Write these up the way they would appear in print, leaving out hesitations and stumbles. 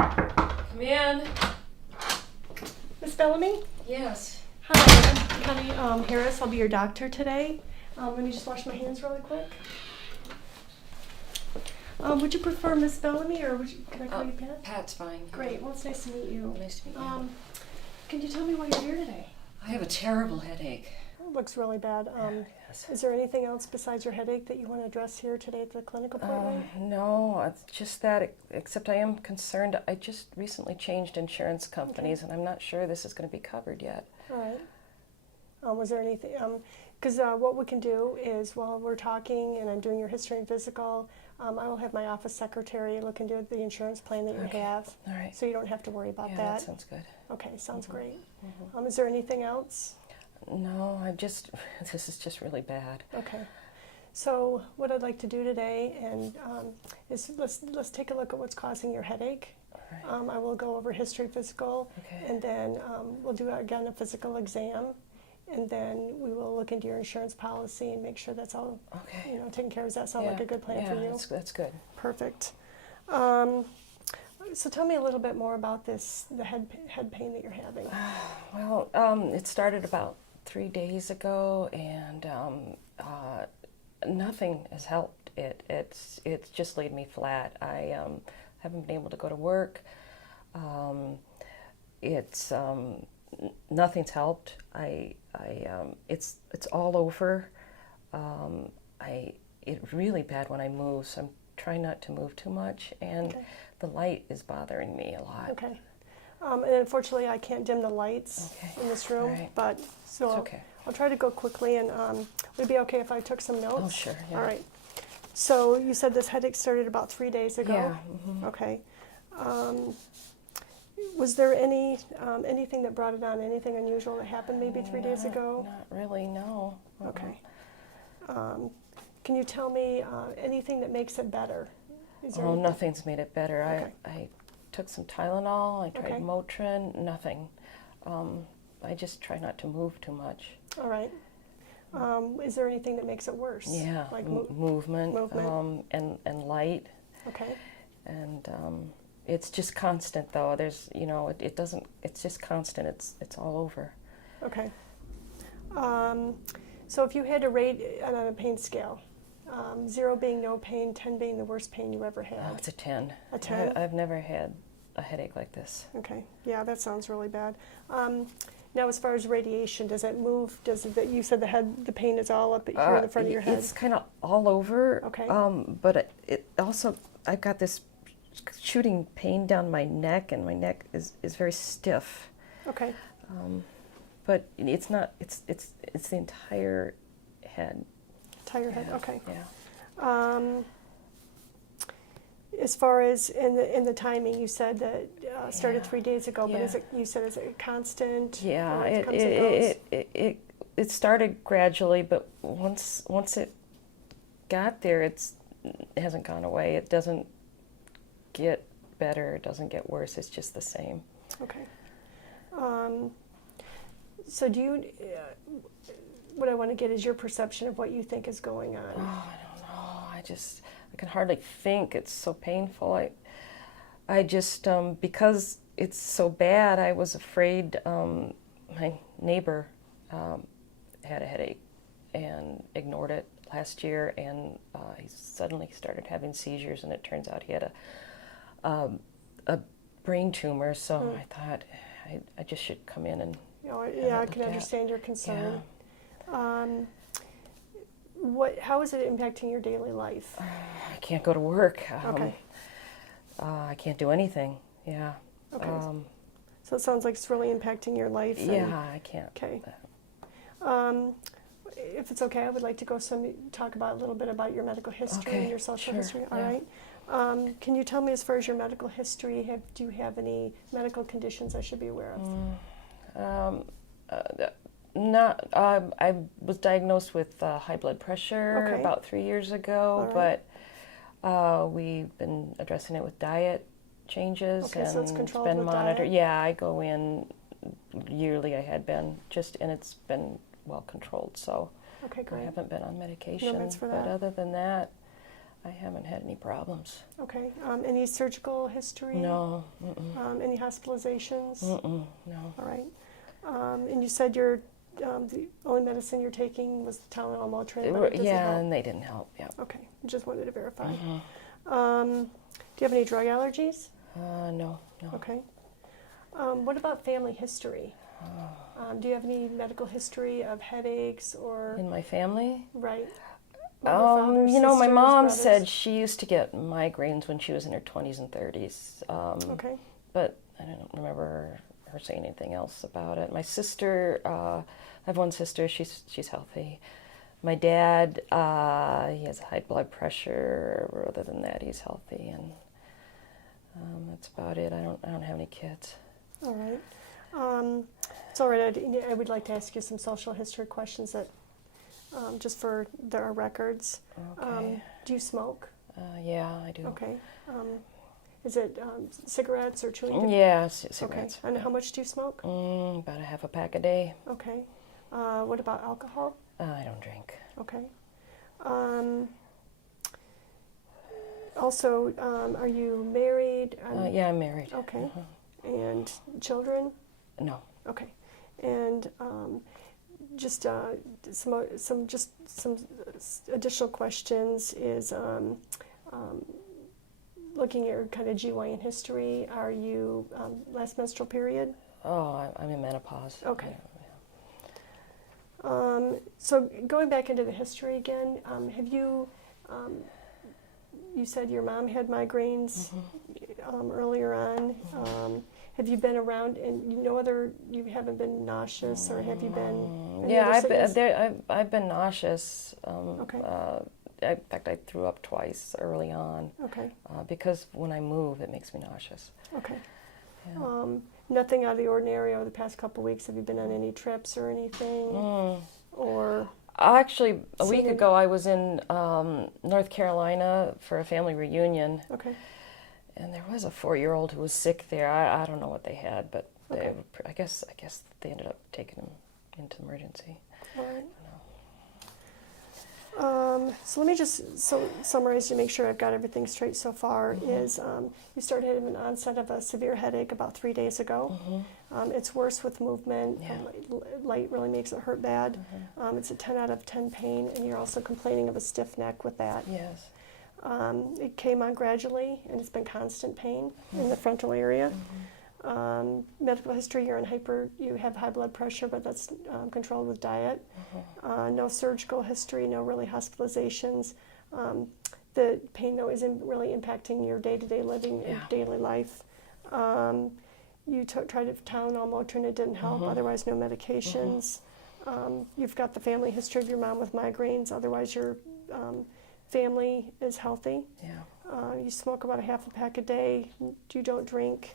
Come in. Miss Bellamy? Yes. Hi, I'm Connie Harris. I'll be your doctor today. Let me just wash my hands really quick. Would you prefer Miss Bellamy or can I call you Pat? Pat's fine. Great. Well, it's nice to meet you. Nice to meet you. Can you tell me why you're here today? I have a terrible headache. It looks really bad. Yes. Is there anything else besides your headache that you want to address here today at the clinic appointment? No, it's just that, except I am concerned. I just recently changed insurance companies, and I'm not sure this is going to be covered yet. All right. Was there anything? Because what we can do is while we're talking and I'm doing your history and physical, I will have my office secretary look into the insurance plan that you have. All right. So you don't have to worry about Yeah, that. that sounds good. Okay, sounds great. Is there anything else? No, this is just really bad. Okay. So what I'd like to do today is let's take a look at what's causing your headache. All right. I will go over history, physical, Okay. and then we'll do again a physical exam, and then we will look into your insurance policy and make sure that's all Okay. taken care of. Does that sound like a good plan for you? Yeah, that's good. Perfect. So tell me a little bit more about the head pain that you're having. Well, it started about 3 days ago, and nothing has helped. It's just laid me flat. I haven't been able to go to work. Nothing's helped. It's all over. It's really bad when I move, so I'm trying not to move too much, and the light is bothering me a lot. Okay. And unfortunately, I can't dim the lights in this room, Right. but so It's okay. I'll try to go quickly. And would it be okay if I took some notes? Oh, sure. Yeah. All right. So you said this headache started about 3 days ago. Yeah. Mhm. Okay. Was there anything that brought it on? Anything unusual that happened maybe 3 days ago? Not really. No. Okay. Can you tell me anything that makes it better? Is there Oh, anything? nothing's made it better. Okay. I took some Tylenol. I tried Okay. Motrin. Nothing. I just try not to move too much. All right. Is there anything that makes it worse? Yeah, Like movement, movement. and light, Okay. and it's just constant though. It doesn't. It's just constant. It's all over. Okay. So if you had to rate it on a pain scale, 0 being no pain, 10 being the worst pain you ever Oh, had. it's a 10. A 10? I've never had a headache like this. Okay. Yeah, that sounds really bad. Now, as far as radiation, does it move? You said the pain is all up here in the front of your head. It's kind of all over. Okay. But it also, I've got this shooting pain down my neck, and my neck is very stiff. Okay. But it's not. It's the entire head. Entire head. Yeah, Okay. Yeah. As far as in the timing, you said that started 3 days ago, but Yeah. you said is it constant? Yeah. Or it comes and goes? It started gradually, but once it got there, it hasn't gone away. It doesn't get better. It doesn't get worse. It's just the same. Okay. So do you? What I want to get is your perception of what you think is going on. Oh, I don't know. I can hardly think. It's so painful. I just, because it's so bad, I was afraid. My neighbor had a headache and ignored it last year, and he suddenly started having seizures, and it turns out he had a brain tumor. So I thought I just should come in and. I can understand your concern. How is it impacting your daily life? I can't go to work. Okay. I can't do anything. Yeah. Okay. So it sounds like it's really impacting your life. Yeah, I can't. Okay. If it's okay, I would like to talk about a little bit about your medical history and your social history. All right. Can you tell me, as far as your medical history, do you have any medical conditions I should be aware of? I was diagnosed with high blood pressure about 3 years ago, but we've been addressing it with diet changes, Okay, and so it's controlled been with monitored. diet? Yeah, I go in yearly. I had been and it's been well controlled. So Okay, I great. haven't been on medication. meds for but that? other than that, I haven't had any problems. Okay. Any surgical history? No. Any hospitalizations? No. All right. And you said the only medicine you're taking was the Tylenol, Motrin, but it doesn't Yeah, help. and they didn't help. Yeah. Okay. Just wanted to verify. Do you have any drug allergies? No. Okay. What about family history? Do you have any medical history of headaches or In my family? right? Mother, father, You know, my sisters, mom brothers? said she used to get migraines when she was in her 20s and 30s. Okay. But I don't remember her saying anything else about it. My sister, I have one sister. She's healthy. My dad, he has high blood pressure. Other than that, he's healthy, and that's about it. I don't have any kids. All right. It's all right. I would like to ask you some social history questions that, just for our records. Okay. Do you smoke? Yeah, I do. Okay. Is it cigarettes or chewing tobacco? Yeah, Okay. cigarettes. And how much do you smoke? About a half a pack a day. Okay. What about alcohol? I don't drink. Okay. Also, are you married? Yeah, I'm married. Okay. And children? No. Okay. And just some additional questions is looking at your kind of GYN history. Are you last menstrual period? Oh, I'm in menopause. Okay. So going back into the history again, have you? You said your mom had migraines earlier on. Have you been around and you haven't been nauseous, or have you been? Yeah, I've been nauseous. Okay. In fact, I threw up twice early on. Okay. Because when I move, it makes me nauseous. Okay. Yeah. Nothing out of the ordinary over the past couple of weeks. Have you been on any trips or anything? Or actually, a week Seen- ago, I was in North Carolina for a family reunion, okay. and there was a 4-year-old who was sick there. I don't know what they had, but Okay. I guess they ended up taking him into emergency. All right. So let me just summarize to make sure I've got everything straight so far. Is you started having an onset of a severe headache about 3 days ago. It's worse with movement. Yeah. Light really makes it hurt bad. It's a 10 out of 10 pain, and you're also complaining of a stiff neck with that. Yes. It came on gradually, and it's been constant pain in the frontal area. Medical history, you have high blood pressure, but that's controlled with diet. No surgical history, no really hospitalizations. The pain, though, isn't really impacting your day-to-day living, your daily life. You tried Tylenol, Motrin, it didn't help. Otherwise, no medications. You've got the family history of your mom with migraines. Otherwise, your family is healthy. Yeah. You smoke about a half a pack a day. You don't drink.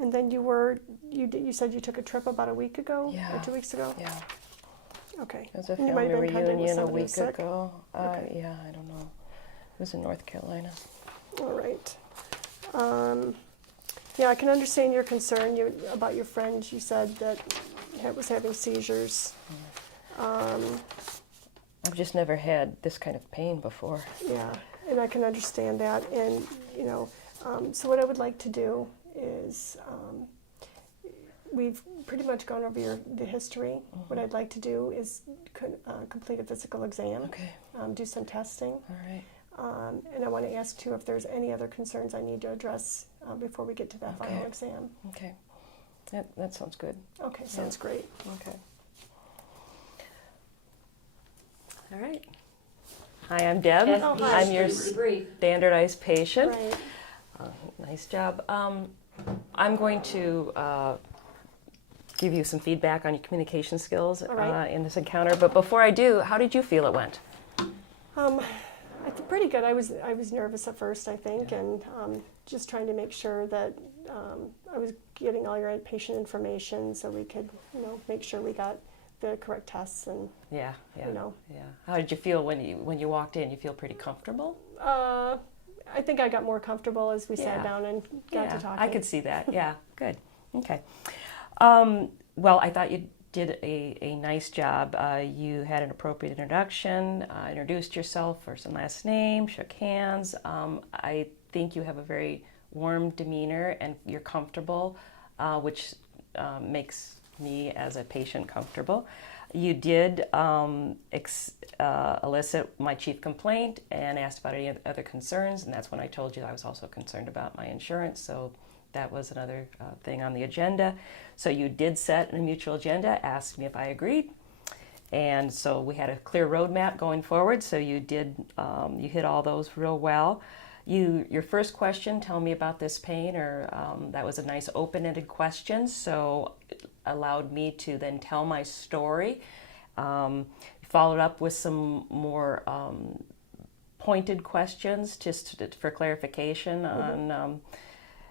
And then you said you took a trip about a week ago or 2 weeks ago? Yeah. Okay. It was a And you might family have been in contact with reunion a somebody week sick? ago. Okay. Yeah, I don't know. It was in North Carolina. All right. Yeah, I can understand your concern about your friend. You said that was having seizures. I've just never had this kind of pain before. Yeah, and I can understand that. And, so what I would like to do is, we've pretty much gone over the history. What I'd like to do is complete a physical exam, Okay. do some testing. All right. And I want to ask, too, if there's any other concerns I need to address before we get to that final Okay. exam. Okay. That sounds good. Okay, sounds great. Okay. All right. Hi, I'm Deb. Oh, hi. I'm your standardized patient. Right. Nice job. I'm going to give you some feedback on your communication skills All right. in this encounter. But before I do, how did you feel it went? I feel pretty good. I was nervous at first, I think, and just trying to make sure that I was getting all your patient information so we could, make sure we got the correct tests and. Yeah. Yeah. How did you feel when you walked in? You feel pretty comfortable? I think I got more comfortable as we sat down and got to talking. I could see that. Yeah, good. Okay. Well, I thought you'd did a nice job. You had an appropriate introduction, introduced yourself, first and last name, shook hands. I think you have a very warm demeanor and you're comfortable, which makes me as a patient comfortable. You did elicit my chief complaint and asked about any other concerns, and that's when I told you I was also concerned about my insurance, so that was another thing on the agenda. So you did set a mutual agenda, asked me if I agreed, and so we had a clear roadmap going forward, so you did, you hit all those real well. Your first question, tell me about this pain, or that was a nice open-ended question, so it allowed me to then tell my story. Followed up with some more pointed questions just for clarification on,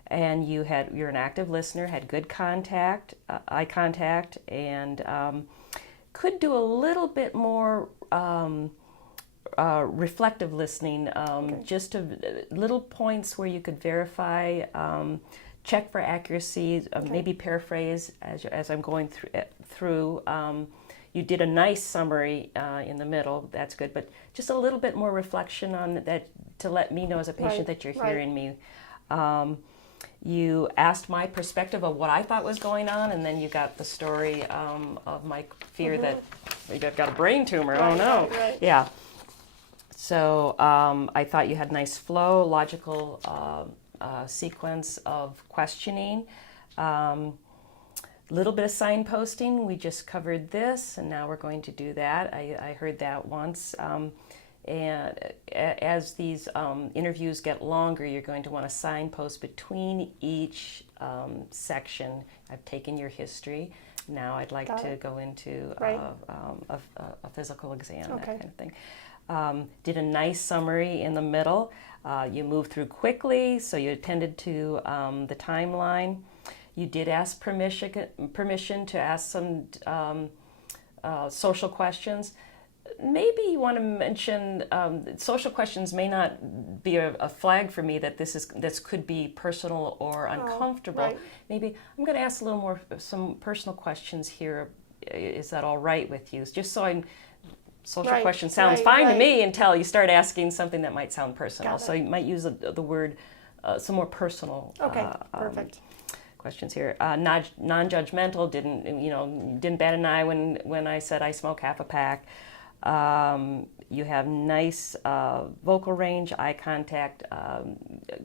and you're an active listener, had good contact, eye contact, and could do a little bit more reflective listening, just little points where you could verify, check for accuracy, maybe paraphrase as I'm going through. You did a nice summary in the middle, that's good, but just a little bit more reflection on that to let me know as a patient that you're hearing me. You asked my perspective of what I thought was going on, and then you got the story of my fear that maybe I've got a brain tumor. Oh no. Yeah. So I thought you had nice flow, logical sequence of questioning. Little bit of signposting. We just covered this, and now we're going to do that. I heard that once. And as these interviews get longer, you're going to want to signpost between each section. I've taken your history. Now I'd like to go into a physical exam, that kind of thing. Did a nice summary in the middle. You moved through quickly, so you attended to the timeline. You did ask permission to ask some social questions. Maybe you want to mention social questions may not be a flag for me that this could be personal or uncomfortable. Maybe I'm going to ask a little more some personal questions here. Is that all right with you? Just so social question sounds fine to me until you start asking something that might sound personal. So you might use the word some more personal. Perfect. Questions here. Non-judgmental. Didn't bat an eye when I said I smoke half a pack. You have nice vocal range, eye contact,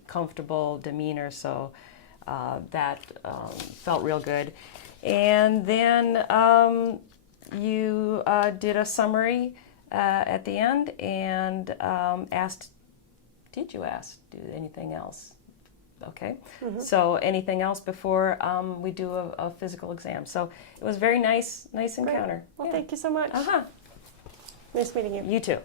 comfortable demeanor, so that felt real good. And then you did a summary at the end and did you ask, do anything else? Okay, so anything else before we do a physical exam? So it was very nice encounter. Well, thank you so much. Nice meeting you. You too.